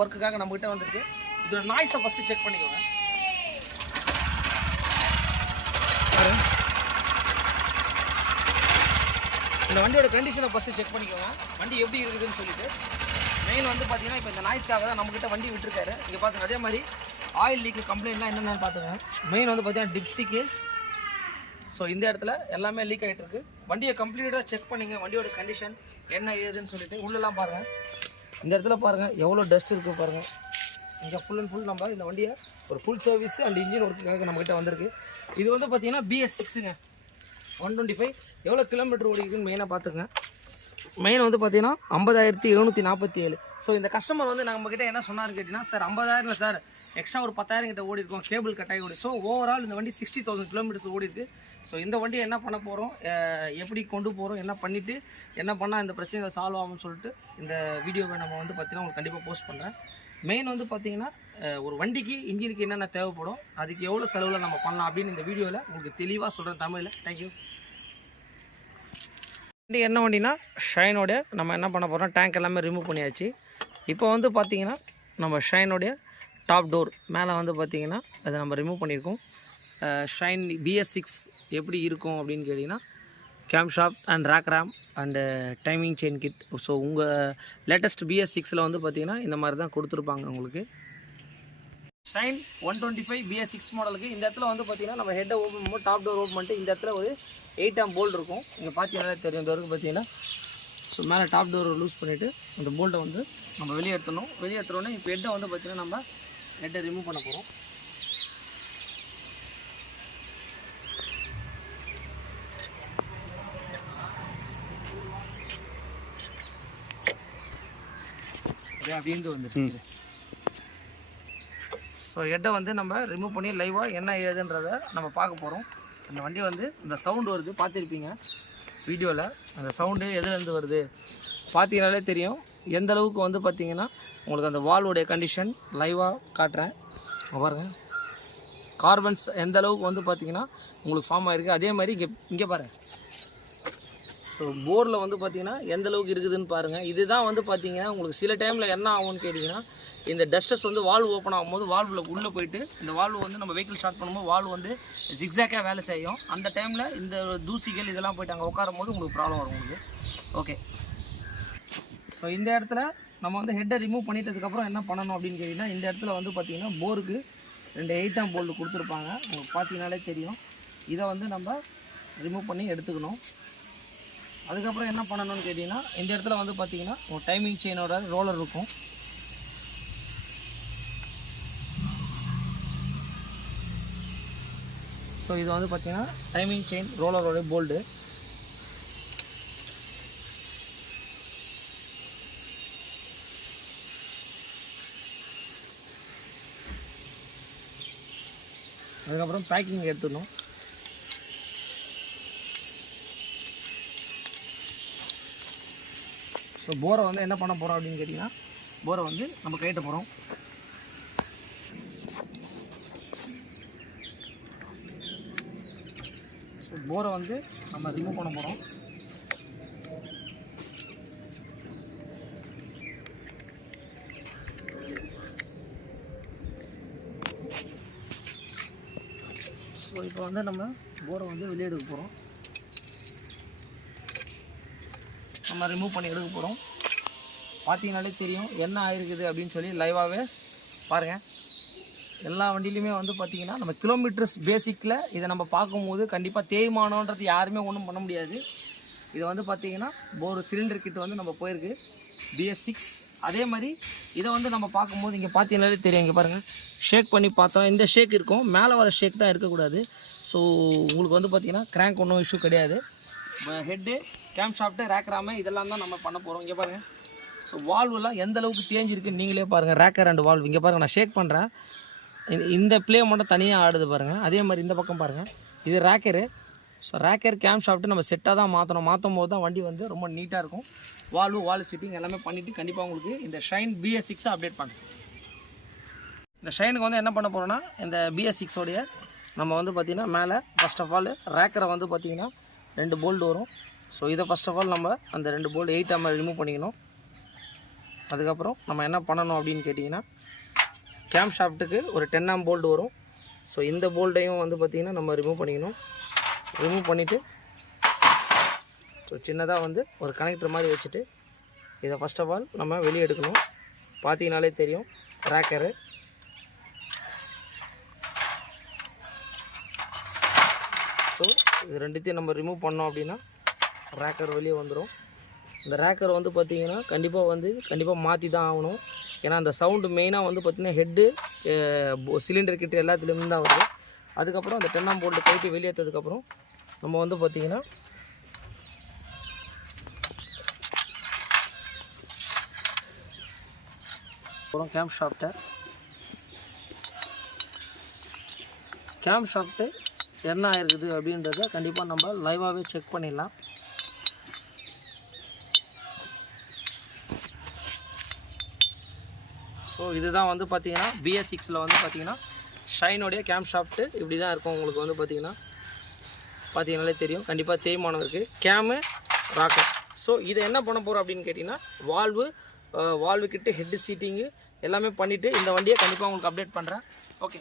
ஒர்க்குக்காக நம்மகிட்ட வந்துருக்கு. இதோட நாய்ஸை ஃபஸ்ட்டு செக் பண்ணிக்கோங்க. இந்த வண்டியோட கண்டிஷனை ஃபஸ்ட்டு செக் பண்ணிக்கோங்க, வண்டி எப்படி இருக்குதுன்னு சொல்லிட்டு. மெயின் வந்து பார்த்தீங்கன்னா இப்போ இந்த நாய்ஸ்க்காக தான் நம்மகிட்ட வண்டி விட்டுருக்காரு. இங்கே பார்த்துங்க, அதே மாதிரி ஆயில் லீக்கு கம்ப்ளைண்ட்லாம் என்னென்னு பார்த்துங்க. மெயின் வந்து பார்த்தீங்கன்னா டிப்ஸ்டிக்கு, ஸோ இந்த இடத்துல எல்லாமே லீக் ஆகிட்டு இருக்கு. வண்டியை கம்ப்ளீட்டாக செக் பண்ணிங்க, வண்டியோட கண்டிஷன் என்ன ஏதுன்னு சொல்லிட்டு. உள்ளெல்லாம் பாருங்கள், இந்த இடத்துல பாருங்கள் எவ்வளோ டஸ்ட் இருக்குது பாருங்கள். இங்கே ஃபுல் அண்ட் ஃபுல் நம்ம இந்த வண்டியை ஒரு ஃபுல் சர்வீஸ் அண்ட் இன்ஜின் ஒர்க்குக்காக நம்மகிட்ட வந்திருக்கு. இது வந்து பார்த்தீங்கன்னா BS6ங்க, 125. எவ்வளோ கிலோமீட்டர் ஓடிக்குதுன்னு மெயினாக பார்த்துங்க. மெயின் வந்து பார்த்தீங்கன்னா 50,747. ஸோ இந்த கஸ்டமர் வந்து நம்மக்கிட்ட என்ன சொன்னார்னு கேட்டிங்கன்னா, சார் 50,000 இல்லை சார், எக்ஸ்ட்ரா ஒரு 10,000 கிட்ட ஓடி இருக்கும், கேபிள் கட்டாயி ஓடி. ஸோ ஓவரால் இந்த வண்டி 60,000 கிலோமீட்டர்ஸ் ஓடி இருக்குது. ஸோ இந்த வண்டியை என்ன பண்ண போகிறோம், எப்படி கொண்டு போகிறோம், என்ன பண்ணிவிட்டு என்ன பண்ணால் இந்த பிரச்சனைகளை சால்வ் ஆகும்னு சொல்லிட்டு இந்த வீடியோவை நம்ம வந்து பார்த்தீங்கன்னா உங்களுக்கு கண்டிப்பாக போஸ்ட் பண்ணுறேன். மெயின் வந்து பார்த்தீங்கன்னா ஒரு வண்டிக்கு இன்ஜினுக்கு என்னென்ன தேவைப்படும், அதுக்கு எவ்வளோ செலவில் நம்ம பண்ணலாம் அப்படின்னு இந்த வீடியோவில் உங்களுக்கு தெளிவாக சொல்கிறேன் தமிழில். தேங்க்யூ. வண்டி என்ன வண்டினா ஷைனோட நம்ம என்ன பண்ண போகிறோம், டேங்க் எல்லாமே ரிமூவ் பண்ணியாச்சு. இப்போ வந்து பார்த்திங்கன்னா நம்ம ஷைனோடைய டாப் டோர் மேலே வந்து பார்த்திங்கன்னா அதை நம்ம ரிமூவ் பண்ணியிருக்கோம். ஷைன் BS6 எப்படி இருக்கும் அப்படின்னு கேட்டிங்கன்னா, camshaft and rocker arm and timing chain kit. So உங்கள் லேட்டஸ்ட் BS6ல் வந்து பார்த்திங்கன்னா இந்த மாதிரி தான் கொடுத்துருப்பாங்க உங்களுக்கு. ஷைன் 125 BS6 மாடலுக்கு இந்த இடத்துல வந்து பார்த்திங்கன்னா நம்ம ஹெட்டை ஓப்பன் பண்ணும்போது டாப் டோர் ஓப்பன் பண்ணிட்டு இந்த இடத்துல ஒரு 8 ஆம் போல்ட் இருக்கும். இங்கே பார்த்தீங்கன்னா தெரியும், இந்த வரைக்கும் பார்த்தீங்கன்னா. ஸோ மேலே டாப் டோரை லூஸ் பண்ணிவிட்டு அந்த போல்ட்டை வந்து நம்ம வெளியே எடுத்துடணும். வெளியே எடுத்துனோடனே இப்போ ஹெட்டை வந்து பார்த்திங்கன்னா நம்ம ஹெட்டை ரிமூவ் பண்ண போகிறோம். அப்படின்ட்டு வந்துட்டு ஸோ ஹெட்டை வந்து நம்ம ரிமூவ் பண்ணி லைவாக என்ன ஏதுன்றதை நம்ம பார்க்க போகிறோம். அந்த வண்டி வந்து இந்த சவுண்டு வருது பார்த்துருப்பீங்க வீடியோவில். அந்த சவுண்டு எதுலேருந்து வருது பார்த்தீங்கனாலே தெரியும் எந்த அளவுக்கு வந்து பார்த்திங்கன்னா உங்களுக்கு அந்த வால்வோடைய கண்டிஷன் லைவாக காட்டுறேன் பாருங்கள். கார்பன்ஸ் எந்த அளவுக்கு வந்து பார்த்திங்கன்னா உங்களுக்கு ஃபார்ம் ஆகிருக்கு. அதே மாதிரி இங்கே பாருங்கள். ஸோ போரில் வந்து பார்த்திங்கன்னா எந்த அளவுக்கு இருக்குதுன்னு பாருங்கள். இதுதான் வந்து பார்த்திங்கன்னா உங்களுக்கு சில டைமில் என்ன ஆகும்னு கேட்டிங்கன்னா, இந்த டஸ்டர்ஸ் வந்து வால்வ் ஓப்பன் ஆகும்போது வால்வில் உள்ளே போயிட்டு இந்த வால்வு வந்து நம்ம வெஹிக்கிள் ஸ்டார்ட் பண்ணும்போது வால்வு வந்து ஜிக்ஸாக்காக வேலை செய்யும். அந்த டைமில் இந்த தூசிகள் இதெல்லாம் போய்ட்டு அங்கே உட்காரும் போது உங்களுக்கு ப்ராப்ளம் வரும் உங்களுக்கு. ஓகே, ஸோ இந்த இடத்துல நம்ம வந்து ஹெட்டை ரிமூவ் பண்ணிட்டதுக்கப்புறம் என்ன பண்ணணும் அப்படின்னு கேட்டிங்கன்னா, இந்த இடத்துல வந்து பார்த்திங்கன்னா போருக்கு 2 8 ஆம் போல்டு கொடுத்துருப்பாங்க. உங்களுக்கு பார்த்தீங்கனாலே தெரியும். இதை வந்து நம்ம ரிமூவ் பண்ணி எடுத்துக்கணும். அதுக்கப்புறம் என்ன பண்ணணும்னு கேட்டிங்கன்னா, இந்த இடத்துல வந்து பார்த்திங்கன்னா ஒரு டைமிங் செயினோட ரோலர் இருக்கும். ஸோ இது வந்து பார்த்திங்கன்னா டைமிங் செயின் ரோலரோட போல்டு. அதுக்கப்புறம் பேக்கிங் எடுத்துடணும். ஸோ போரை வந்து என்ன பண்ண போகிறோம் அப்படின்னு கேட்டிங்கன்னா, போரை வந்து நம்ம கட்ட போகிறோம். ஸோ போரை வந்து நம்ம ரிமூவ் பண்ண போகிறோம். ஸோ இப்போ வந்து நம்ம போரை வந்து வெளியே எடுக்க போகிறோம். நம்ம ரிமூவ் பண்ணி எடுக்க போகிறோம். பார்த்தீங்கனாலே தெரியும் என்ன ஆகிருக்குது அப்படின்னு சொல்லி லைவாகவே பாருங்கள். எல்லா வண்டியிலையுமே வந்து பார்த்திங்கன்னா நம்ம கிலோமீட்டர்ஸ் பேசிக்கில் இதை நம்ம பார்க்கும்போது கண்டிப்பாக தேய்மானன்றது யாருமே ஒன்றும் பண்ண முடியாது. இதை வந்து பார்த்திங்கன்னா ஒரு சிலிண்டர் கிட்ட வந்து நம்ம போயிருக்கு BS6. அதே மாதிரி இதை வந்து நம்ம பார்க்கும்போது இங்கே பார்த்தீங்கனாலே தெரியும். இங்கே பாருங்கள், ஷேக் பண்ணி பார்த்தோம், இந்த ஷேக் இருக்கும், மேலே வர ஷேக் தான் இருக்கக்கூடாது. ஸோ உங்களுக்கு வந்து பார்த்திங்கன்னா கிராங்க் ஒன்றும் இஷ்யூ கிடையாது. Head, game shaft, rack Ramu இதெல்லாம் தான் நம்ம பண்ண போகிறோம். இங்கே பாருங்கள். ஸோ வால்வெலாம் எந்த அளவுக்கு தேஞ்சிருக்குன்னு நீங்களே பாருங்கள். ரேக்கர் அண்ட் வால்வ் இங்கே பாருங்கள், நான் ஷேக் பண்ணுறேன், இந்த ப்ளே மட்டும் தனியாக ஆடுது பாருங்கள். அதே மாதிரி இந்த பக்கம் பாருங்கள், இது ரேக்கரு. ஸோ ரேக்கர் கேம் ஷாஃப்ட்டு நம்ம செட்டாக தான் மாற்றும் போது தான் வண்டி வந்து ரொம்ப நீட்டாக இருக்கும். வால்வு ஃபிட்டிங் எல்லாமே பண்ணிவிட்டு கண்டிப்பாக உங்களுக்கு இந்த ஷைன் BS6 அப்டேட் பண்ணுறேன். இந்த ஷைனுக்கு வந்து என்ன பண்ண போகிறோன்னா, இந்த BS6 நம்ம வந்து பார்த்திங்கன்னா மேலே ஃபஸ்ட் ஆஃப் ஆல் ரேக்கரை வந்து பார்த்திங்கன்னா 2 போல்டு வரும். ஸோ இதை ஃபஸ்ட் ஆஃப் ஆல் நம்ம அந்த 2 போல்டு 8 ஆம் ரிமூவ் பண்ணிக்கணும். அதுக்கப்புறம் நம்ம என்ன பண்ணணும் அப்படின்னு கேட்டிங்கன்னா, கேம் ஷாஃப்ட்டுக்கு ஒரு 10 ஆம் போல்ட் வரும். ஸோ இந்த போல்ட்டையும் வந்து பார்த்திங்கன்னா நம்ம ரிமூவ் பண்ணிக்கணும். ரிமூவ் பண்ணிவிட்டு ஸோ சின்னதாக வந்து ஒரு கனெக்டர் மாதிரி வச்சுட்டு இதை ஃபஸ்ட் ஆஃப் ஆல் நம்ம வெளியே எடுக்கணும். பார்த்தீங்கனாலே தெரியும் ரேக்கரு. ஸோ இது ரெண்டுத்தையும் நம்ம ரிமூவ் பண்ணோம் அப்படின்னா ரேக்கர் வெளியே வந்துடும். இந்த ரேக்கர் வந்து பார்த்திங்கன்னா கண்டிப்பாக மாற்றி தான் ஆகணும். ஏன்னா அந்த சவுண்டு மெயினாக வந்து பார்த்திங்கன்னா ஹெட்டு சிலிண்டர் கிட்ட எல்லாத்துலேருந்து தான் வருது. அதுக்கப்புறம் அந்த 10 ஆம் போல்ட்டு கழட்டி வெளியேற்றதுக்கப்புறம் நம்ம வந்து பார்த்திங்கன்னா அப்புறம் கேம் ஷாஃப்ட்டு என்ன ஆயிருக்குது அப்படின்றத கண்டிப்பாக நம்ம லைவாகவே செக் பண்ணிடலாம். ஸோ இதுதான் வந்து பார்த்திங்கன்னா BS6ல் வந்து பார்த்திங்கன்னா ஷைனோடைய கேம் ஷாஃப்ட்டு இப்படி தான் இருக்கும். உங்களுக்கு வந்து பார்த்தீங்கனாலே தெரியும், கண்டிப்பாக தேய்மானம் இருக்குது. Game rocker. ஸோ இதை என்ன பண்ண போகிறோம் அப்படின்னு கேட்டிங்கன்னா, வால்வு கிட்ட ஹெட்டு சீட்டிங்கு எல்லாமே பண்ணிவிட்டு இந்த வண்டியை கண்டிப்பாக உங்களுக்கு அப்டேட் பண்ணுறேன். ஓகே.